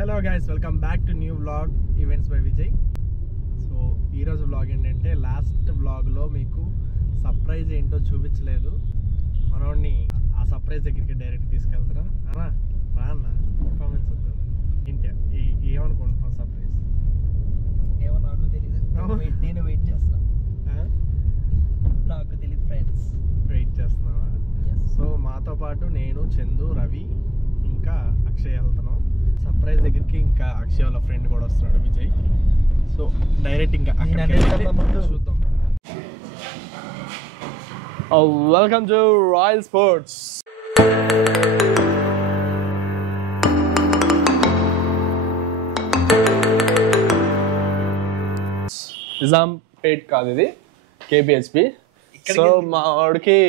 Hello guys, welcome back to new vlog events by Vijay. So ఈరోజు vlog ఏంటంటే, last వ్లాగ్లో మీకు సర్ప్రైజ్ ఏంటో చూపించలేదు. మనోడిని ఆ సర్ప్రైజ్ దగ్గరికి డైరెక్ట్ తీసుకెళ్తారా అన్నా? రా అన్న, పర్ఫార్మెన్స్ వద్దు. ఏంటి ఏమనుకుంటున్నావు? సర్ప్రైజ్ ఏమో నాకు తెలియదు. నేను వెయిట్ చేస్తున్నా. నాకు తెలియదు ఫ్రెండ్స్. వెయిట్ చేస్తున్నావా? సో మాతో పాటు నేను, చందు, రవి ఇంకా అక్షయ్ వెళ్తున్నాం సర్ప్రైజ్ దగ్గరికి. ఇంకా అక్షయ్ వాళ్ళ ఫ్రెండ్ కూడా వస్తున్నాడు, విజయ్. సో డైరెక్ట్ ఇంకా చూద్దాం. Welcome to royal sports. Nizampet కాదు, ఇది కేపిహెచ్పి. సో మా వాడికి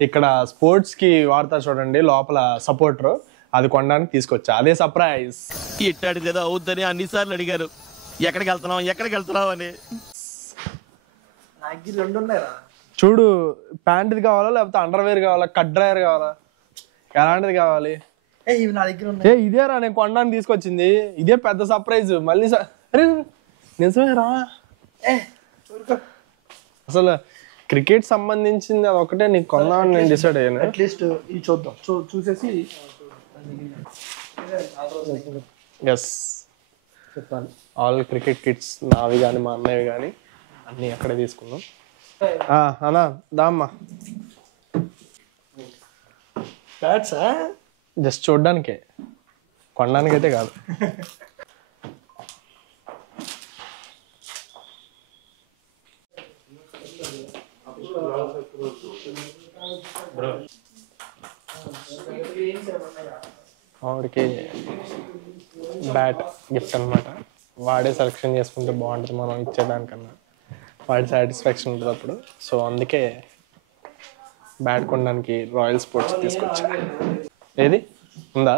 ఇక్కడ స్పోర్ట్స్ కి వాడతారు చూడండి, లోపల సపోర్టర్, అది కొనడానికి తీసుకొచ్చా. అదే సర్ప్రైజ్. ఇట్టాడిదేదో అవుద్దని అన్నిసార్లు అడిగారు, ఎక్కడికి వెళ్తున్నావు అని. నాకు రెండు ఉన్నాయా? చూడు, ప్యాంట్ది కావాలా లేకపోతే అండర్వేర్ కావాలా, కట్ డ్రైవర్ కావాలా, ఎలాంటిది కావాలి? ఇవి నా దగ్గర ఉన్నాయి. ఇదేరా నేను కొనడానికి తీసుకొచ్చింది. ఇదే పెద్ద సర్ప్రైజ్. మళ్ళీ అరే నిజమేరా, అసలు క్రికెట్ సంబంధించింది అది ఒకటే నీకు కొందామని నేను డిసైడ్ అయ్యాను. అట్లీస్ట్ ఇది చూద్దాం, చూసేసి ఎస్ చెప్పాలి. ఆల్ క్రికెట్ కిట్స్ నావి కానీ మా అన్నయ్యవి కానీ అన్నీ అక్కడే తీసుకున్నాం. అన్నా దామ్మా, బ్యాట్సా? జస్ట్ చూడ్డానికే, కొనడానికి అయితే కాదు. వాడికి బ్యాట్ గిఫ్ట్ అనమాట. వాడే సెలెక్షన్ చేసుకుంటే బాగుంటుంది మనం ఇచ్చేదానికన్నా. వాడి సాటిస్ఫాక్షన్ ఉంటుంది అప్పుడు. సో అందుకే బ్యాట్ కొనడానికి రాయల్ స్పోర్ట్స్ తీసుకొచ్చా. ఏది ఉందా?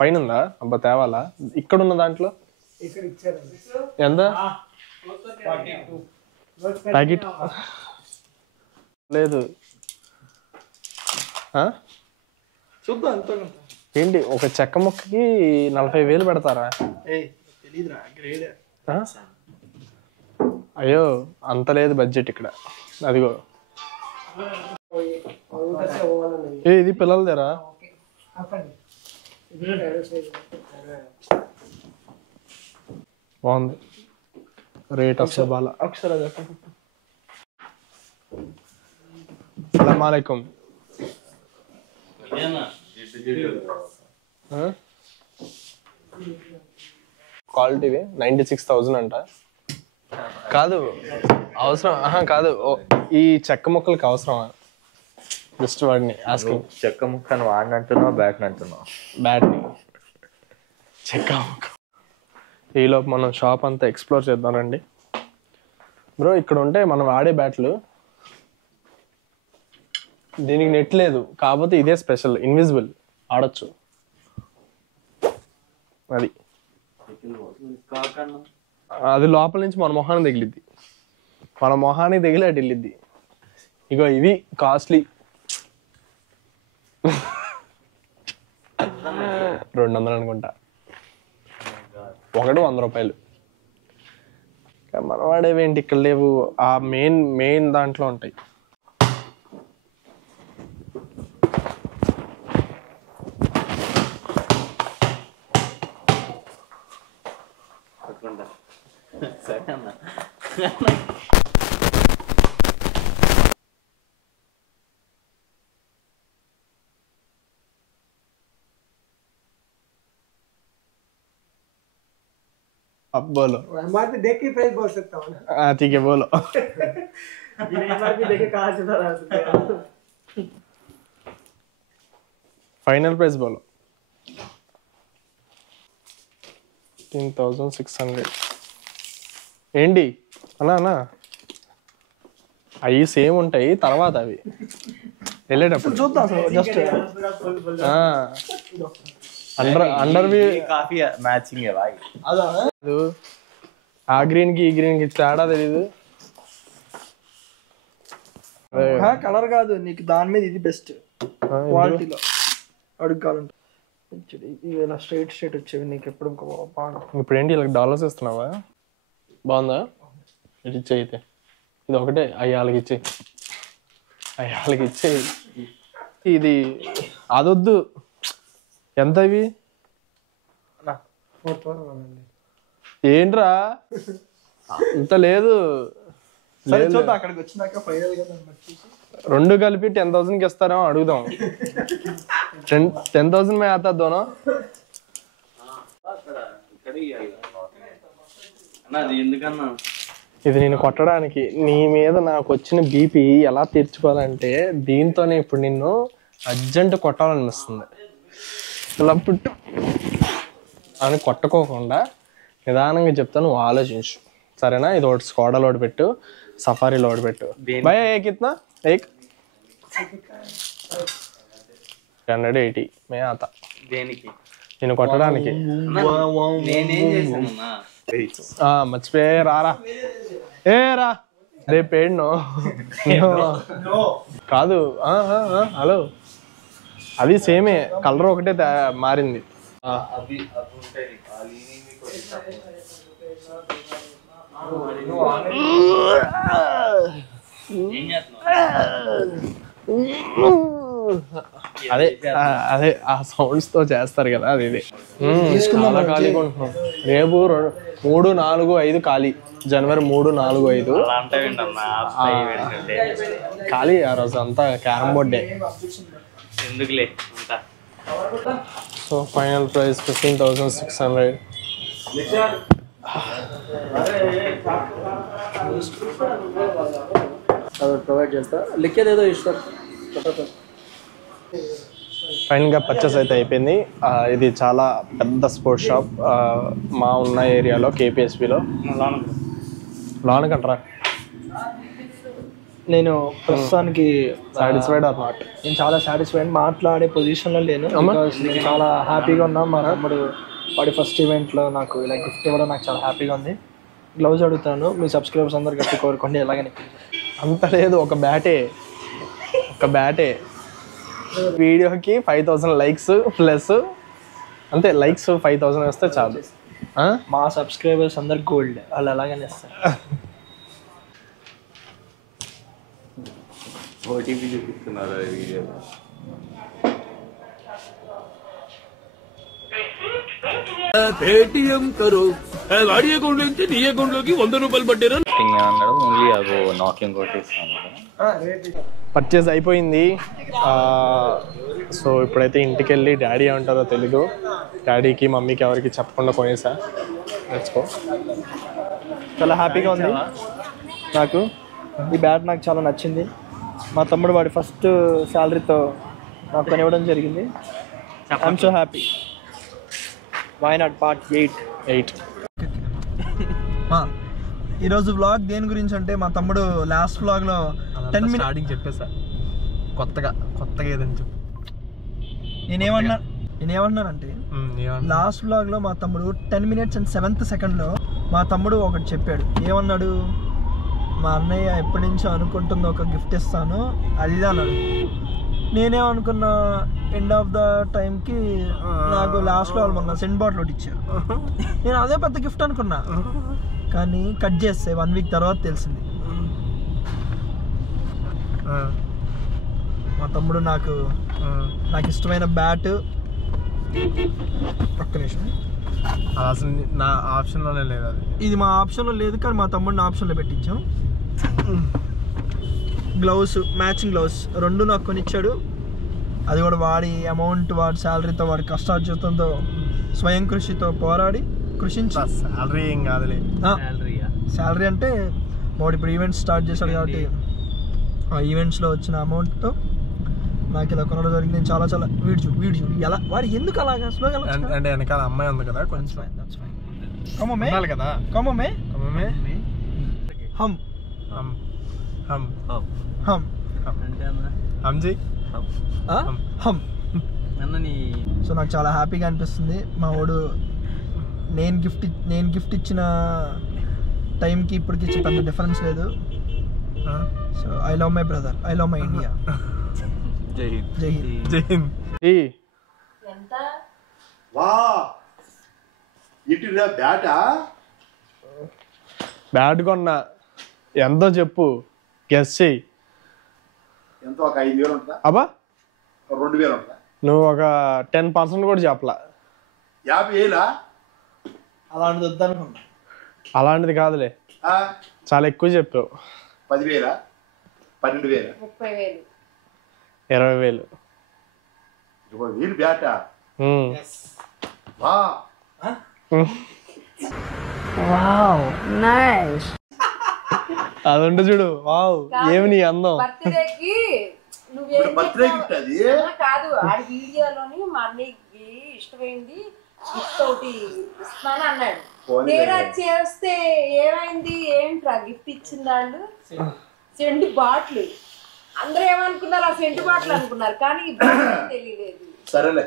పైన ఉందా? అబ్బా తేవాలా? ఇక్కడ ఉన్న దాంట్లో ఎంత ప్యాకెట్? లేదు చూద్దాం. ఎంత ఏంటి, ఒక చెక్క ముక్కకి 40,000 పెడతారా? తెలీదురా, గ్రేడ్. అయ్యో అంత లేదు బడ్జెట్ ఇక్కడ. అదిగో ఇది పిల్లలదేరా. బాగుంది, రేట్ అఫ్సర్ బాలా. అస్సలాముఅలైకుం. క్వాలిటీవి 96,000 అంట. కాదు అవసరం, కాదు ఈ చెక్క ముక్కలకి అవసరమా? జస్ట్ వాడిని ఆస్కింగ్. చెక్క ముక్కను వాడిని అంటున్నావు, బ్యాట్ని అంటున్నావు? బ్యాట్ని చెక్క ముక్క. ఈలోపు మనం షాప్ అంతా ఎక్స్ప్లోర్ చేద్దామండి. బ్రో ఇక్కడ ఉంటే మనం వాడే బ్యాట్లు. దీనికి నెట్ లేదు, కాకపోతే ఇదే స్పెషల్, ఇన్విజిబుల్, ఆడొచ్చు. అది లోపల నుంచి మన మొహానికి తగిలిద్ది. మన మొహానికి తగిలి అటు వెళ్ళిద్ది. ఇగో ఇవి కాస్ట్లీ, 200 అనుకుంటా. ఒకటి 100 రూపాయలు. మన వాడేవేంటి ఇక్కడ లేవు, ఆ మెయిన్ దాంట్లో ఉంటాయి. अब बोलो, एमआरपी देख के प्राइस बोल सकता हूँ ना? हाँ ठीक है बोलो. एमआरपी देखे कहाँ से बता सकते हैं? फाइनल प्राइस बोलो. 15,600. ఏంటి అన్నా అవి సేమ్ ఉంటాయి, తర్వాత అవి వెళ్ళేటప్పుడు చూద్దాం. జస్ట్ अंडरवी काफी मैचिंग है भाई. आ ग्रीन की ఈ గ్రీన్ కి తేడా తెలియదు. కలర్ కాదు, నీకు దాని మీద ఇది బెస్ట్ క్వాలిటీలో అడుగు కావాలంటే. ఇవి ఇలా స్ట్రైట్ వచ్చేవి నీకు ఎప్పుడు బాగా. ఇప్పుడు ఏంటి ఇలా డాలర్స్ ఇస్తున్నావా? బాగుందా? ఇటు ఇచ్చే అయితే ఇది ఒకటే అయ్యాలకి ఇచ్చే. ఇది అదొద్దు. ఎంత ఇవి? ఏంట్రా ఇంత లేదు? అక్కడికి వచ్చినాక ఫైనల్ గా 2 కలిపి 10,000కి ఇస్తారేమో అడుగుదాం. 10,000 మే ఆతా దోనో. ఇది నేను కొట్టడానికి. నీ మీద నాకు వచ్చిన బీపీ ఎలా తీర్చుకోవాలంటే దీంతోనే ఇప్పుడు నిన్ను అర్జెంట్ కొట్టాలనిపిస్తుంది. ఇలా పుట్టు అని కొట్టుకోకుండా నిదానంగా చెప్తాను, నువ్వు ఆలోచించు సరేనా? ఇది ఒకటి స్కోడా లోడ్ పెట్టు, సఫారీ లోడ్ పెట్టు. భయ కిतना एक 180 మే ఆతా. దేనికి? నేను కొట్టడానికి. మర్చిపోయే రారా రా రేపు ఏడ్నో కాదు. హలో అది సేమే కలర్ ఒకటే మారింది. అదే అదే ఆ సౌండ్స్ తో చేస్తారు కదా అది. ఇది చాలా ఖాళీగా ఉంటున్నాం. రేపు 3, 4, 5 ఖాళీ. జనవరి 3, 4, 5 ఖాళీ. ఆ రోజు అంతా క్యారమ్ బోర్డే. ఎందుకులే. So final price 15,600. ప్రొవైడ్ చేస్తా. లిక్కేదేదో ఇస్తారు. ఫైనల్గా పర్చేస్ అయితే అయిపోయింది. ఇది చాలా పెద్ద స్పోర్ట్స్ షాప్ మా ఉన్న ఏరియాలో కేపీఎస్బిలో. లోనకంటారా? నేను ప్రస్తుతానికి సాటిస్ఫైడ్ ఆర్ నాట్? నేను చాలా సాటిస్ఫైడ్. మాట్లాడే పొజిషన్లో లేను. నేను చాలా హ్యాపీగా ఉన్నా. మా తమ్ముడు వాడి ఫస్ట్ ఈవెంట్లో నాకు ఇలా గిఫ్ట్ ఇవ్వడం నాకు చాలా హ్యాపీగా ఉంది. గ్లౌజ్ అడుగుతాను, మీ సబ్స్క్రైబర్స్ అందరు గట్టి కోరుకోండి. ఎలాగని అంత లేదు, ఒక బ్యాటే వీడియోకి 5,000 లైక్స్ ప్లస్ అంతే. లైక్స్ 5,000 వస్తే చాలు. మా సబ్స్క్రైబర్స్ అందరు గోల్డ్, వాళ్ళు ఎలాగని ఇస్తారు. ఓటీపీ చూపిస్తున్నారు వీడియోలో. పేటిఎం కరో వాడి అకౌంట్ నుంచి నీ అకౌంట్ లోకి 100 రూపాయలు పట్టారు అన్నాడు. ఓన్లీ అగో నాకింగ్ కొట్టేస్తాను. పర్చేస్ అయిపోయింది. సో ఇప్పుడైతే ఇంటికి వెళ్ళి డాడీ ఏమంటారో తెలీదు. డాడీకి మమ్మీకి ఎవరికి చెప్పకుండా కొనేసా. Let's go. చాలా హ్యాపీగా ఉంది నాకు. ఈ బ్యాట్ నాకు చాలా నచ్చింది. మా తమ్ముడు వాడి ఫస్ట్ శాలరీతో నాకు కొనివ్వడం జరిగింది. I'm so happy. Why not part 8. ఈరోజు వ్లాగ్ దేని గురించి అంటే, మా తమ్ముడు లాస్ట్ వ్లాగ్లో 10 minutes స్టార్టింగ్ చెప్పేసా. కొత్తగా ఏదని చెప్పు. నేనేమన్నానంటే లాస్ట్ వ్లాగ్లో మా తమ్ముడు 10 minutes and 7th secondలో మా తమ్ముడు ఒకటి చెప్పాడు. ఏమన్నాడు? మా అన్నయ్య ఎప్పటి నుంచో అనుకుంటుంది ఒక గిఫ్ట్ ఇస్తాను అది అన్నాడు. నేనేమనుకున్నా, ఎండ్ ఆఫ్ ద టైంకి నాకు లాస్ట్లో వాళ్ళు మొన్న సెండ్ బాటిల్ ఒకటి ఇచ్చారు. నేను అదే పెద్ద గిఫ్ట్ అనుకున్నా, కానీ కట్ చేస్తే 1 week తర్వాత తెలిసింది మా తమ్ముడు నాకు ఇష్టమైన బ్యాట్. ఒక్క నిమిషం, అసలు నా ఆప్షన్లోనే లేదు అది. ఇది మా ఆప్షన్లో లేదు, కానీ మా తమ్ముడిని ఆప్షన్లో పెట్టించాం. గ్లౌస్, మ్యాచింగ్ గ్లౌస్ 2 నాకు కొనిచ్చాడు. అది కూడా వాడి అమౌంట్, వాడి శాలరీతో, వాడి కష్టార్జితంతో, స్వయం కృషితో పోరాడి కృషించి. శాలరీ ఏం కాదులే. శాలరీ అంటే వాడు ఇప్పుడు ఈవెంట్స్ స్టార్ట్ చేశాడు కాబట్టి ఆ ఈవెంట్స్లో వచ్చిన అమౌంట్తో నాకు ఇలా కొనడం జరిగింది. నేను చాలా వీడు చూడు ఎలా వాడు ఎందుకు అలాగా స్లోగా అంటే వెనకాల అమ్మాయి ఉంది కదా కొంచెం. కమమే కదా కమమే హమ్ హమ్ హమ్ హమ్ హమ్జీ హమ్. సో నాకు చాలా హ్యాపీగా అనిపిస్తుంది. మా వాడు నేను గిఫ్ట్ ఇచ్చిన టైంకి ఇప్పటికి ఇచ్చే పెద్ద డిఫరెన్స్ లేదు. So I love my brother, I love my India. జై హింద్. జై హింద్. వా ఇటురా బ్యాటా బ్యాట్ కొన్నా ఎంతో చెప్పు గెస్ చెయ్యి ఎంతో ఒక 5,000 ఉంటుందా అబ్బా 2,000 ఉంటుందా నువ్వు ఒక 10% కూడా చెప్పలా 50,000 అలాంటిది వద్దనుకున్నా. అలాంటిది కాదులే చాలా ఎక్కువ చెప్పావు 10,000 12,000 30,000 20,000 20,000 బ్యాటా వా నైస్ అది ఉంటే చూడు వావ్ ఏమి నీ అందం బర్త్డేకి నువ్వేం బర్త్డే గిఫ్ట్ అది కాదు ఆడి వీడియోలోని మా అన్నయ్యకి ఇష్టమైంది గిఫ్ట్ ఒకటి ఇస్తాను అన్నాడు. తీరా చేస్తే ఏమైంది ఏంట్రా గిఫ్ట్ ఇచ్చిన వాళ్ళు సెంటు బాట్లు. అందరూ ఏమనుకున్నారు ఆ సెంటు బాట్లు అనుకున్నారు కానీ తెలియలేదు. సరేలే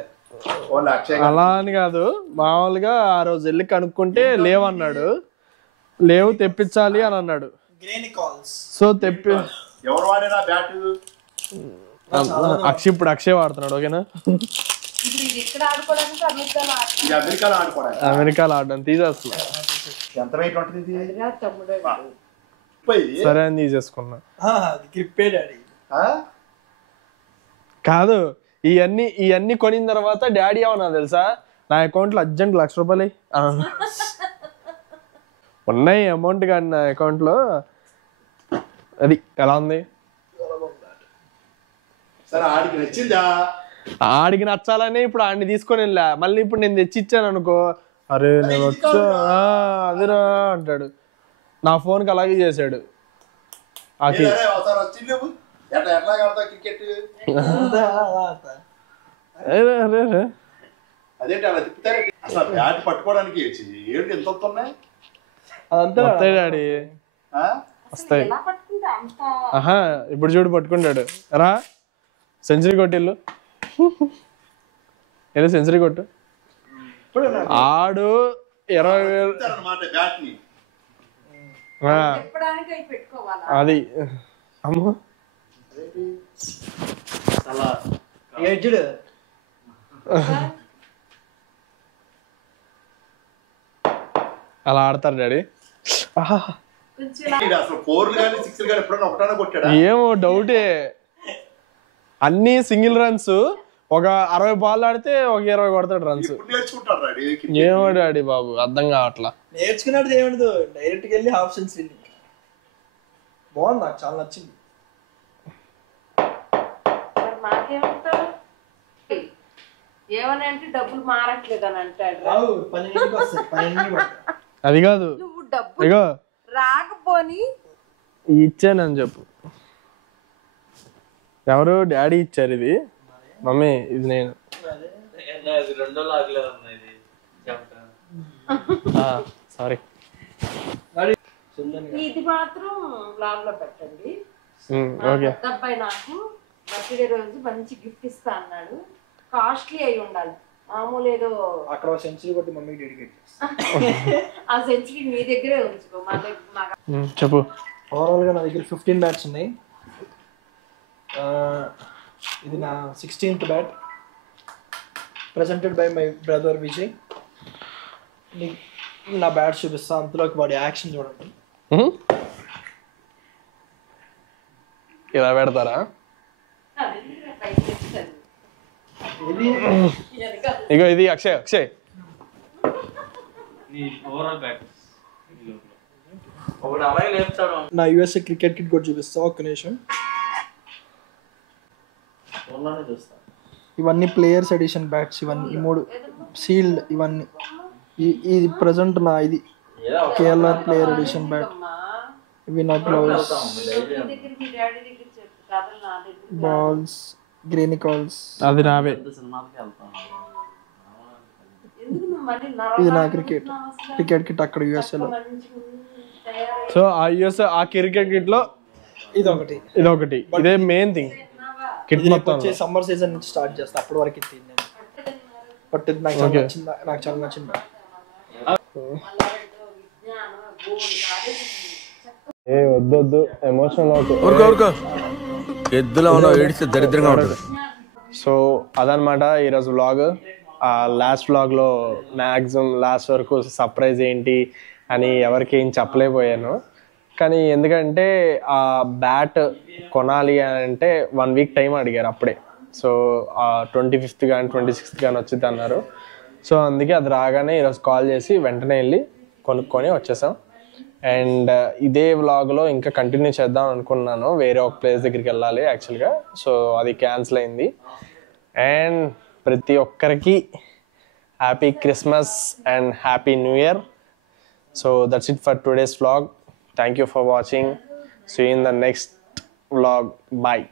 అలా అని కాదు మామూలుగా ఆ రోజు వెళ్ళి కనుక్కుంటే లేవన్నాడు లేవు తెప్పించాలి అని అన్నాడు సో తెప్పి ఎవరు వాడేనా బ్యాట్ ఇప్పుడు అక్షయ్ వాడుతున్నాడు ఓకేనా ఇప్పుడు ఇది ఇక్కడ ఆడుకోవడానికి ఇది అమెరికాలో ఆడుకోవడానికి అమెరికాలో ఆడడం తీసేస్తున్నా ఎంత వెయిట్ ఉంటుంది ఇది తమ్ముడు సరే అని తీసేసుకున్నా గ్రిప్పే డాడీ. కాదు ఇవన్నీ కొనిన తర్వాత డాడీ ఏమన్నా తెలుసా నా అకౌంట్ లో అర్జెంట్ ₹1,00,000 ఉన్నాయి అమౌంట్ కానీ నా అకౌంట్ లో అది ఎలా ఉంది సరే ఆడికి నచ్చిందా ఆడికి నచ్చాలని ఇప్పుడు ఆడిని తీసుకొని వెళ్ళా మళ్ళీ ఇప్పుడు నేను తెచ్చి ఇచ్చాను అనుకో అరే నేను వచ్చా అదిరా అంటాడు నా ఫోన్కి అలాగే చేశాడు క్రికెట్ అదేంటి అలా తిప్పుతారే అసలు బ్యాట్ పట్టుకోవడానికి ఏంటి ఎంత వస్తున్నాయి అదంతా వస్తాయి డాడీ వస్తాయి ఆహా ఇప్పుడు చూడు పట్టుకుంటాడు రా సెంచరీ కొట్టిల్లు ఏదో సెంచరీ కొట్టు ఆడు 20,000 అది అమ్మో ఎడ్జుడు అలా ఆడతారు డాడీ అసలు 4 కానీ 6 కానీ ఎప్పుడైనా ఒకటానే కొట్టాడా ఏమో డౌటే అన్ని సింగిల్ రన్స్ ఒక 60 బాల్ ఆడితే ఒక 20 కొడతాడు రన్స్ నేర్చుకుంటాడు ఏమో డాడీ బాబు అర్థం కావట్లా నేర్చుకున్నాడు ఏమిడదు డైరెక్ట్ గా వెళ్ళి హాఫ్ సెంచరీ బాగుంది నాకు చాలా నచ్చింది. ఏమనంటే డబ్బులు మారట్లేదు అని అంటాడు. అది కాదు నువ్వు డబ్బులు రాకపోని ఇచ్చానని చెప్పు ఎవరు డాడీ ఇచ్చారు ఇది మమ్మీ ఇది నేను సారీ ఇది మాత్రం బ్లాగ్ లో పెట్టండి. ఓకే అబ్బాయి నాకు బర్త్డే రోజు మంచి గిఫ్ట్ ఇస్తా అన్నాడు. కాస్ట్లీ అయి ఉండాలి మామూలు ఏదో అక్కడ సెంచరీ కొట్టి మమ్మీకి డెడికేట్ ఆ సెంచరీ మీ దగ్గరే ఉంచుకో మా దగ్గర చెప్పు. ఓవరాల్ గా నా దగ్గర 15 బ్యాట్స్ ఉన్నాయి. ఇది నా 16th bat presented by my brother Vijay. నా బ్యాట్ చూపిస్తా అంతలోకి వాడి యాక్షన్ చూడండి. ఇలా పెడతారా ఇగో ఇది అక్షయ్ నా యుఎస్ఏ క్రికెట్ కిట్ కూడా చూపిస్తా ఒక్క నిమిషం. ఇవన్నీ ప్లేయర్స్ ఎడిషన్ బ్యాట్స్ ఇవన్నీ ఈ 3 సీల్డ్ ఇవన్నీ ఇది ప్రజెంట్ నా ఇది కేరళ ప్లేయర్ ఎడిషన్ బ్యాట్. ఇవి నా గ్లౌస్ బాల్స్ గ్రీనికాల్స్ అది నావే. ఇది నా క్రికెట్ కిట్ అక్కడ యుఎస్ఏలో. సో ఆ యుఎస్ ఆ క్రికెట్ కిట్ లో ఇదొకటి ఇదే మెయిన్ థింగ్ కిట్ మొత్తం సమ్మర్ సీజన్ నుంచి స్టార్ట్ చేస్తా అప్పటి వరకు తిన్నాను బట్ ఇది నాకు చాలా నచ్చింది. వద్దు ఎమోషనల్ ఎద్దులో ఉన్న ఏడిస్తే దరిద్రంగా ఉంటుంది. సో అదనమాట ఈరోజు వ్లాగ్. లాస్ట్ వ్లాగ్లో మ్యాక్సిమం లాస్ట్ వరకు సర్ప్రైజ్ ఏంటి అని ఎవరికి ఏం చెప్పలేకపోయాను. కానీ ఎందుకంటే ఆ బ్యాట్ కొనాలి అని అంటే 1 వీక్ టైం అడిగారు అప్పుడే. సో 25th కానీ 26th కానీ వచ్చింది అన్నారు. సో అందుకే అది రాగానే ఈరోజు కాల్ చేసి వెంటనే వెళ్ళి కొనుక్కొని వచ్చేసాం. అండ్ ఇదే వ్లాగ్లో ఇంకా కంటిన్యూ చేద్దాం అనుకున్నాను, వేరే ఒక ప్లేస్ దగ్గరికి వెళ్ళాలి యాక్చువల్గా. సో అది క్యాన్సిల్ అయింది. అండ్ ప్రతి ఒక్కరికి happy Christmas and happy new year. So that's it for today's vlog. Thank you for watching. See you in the next vlog. Bye.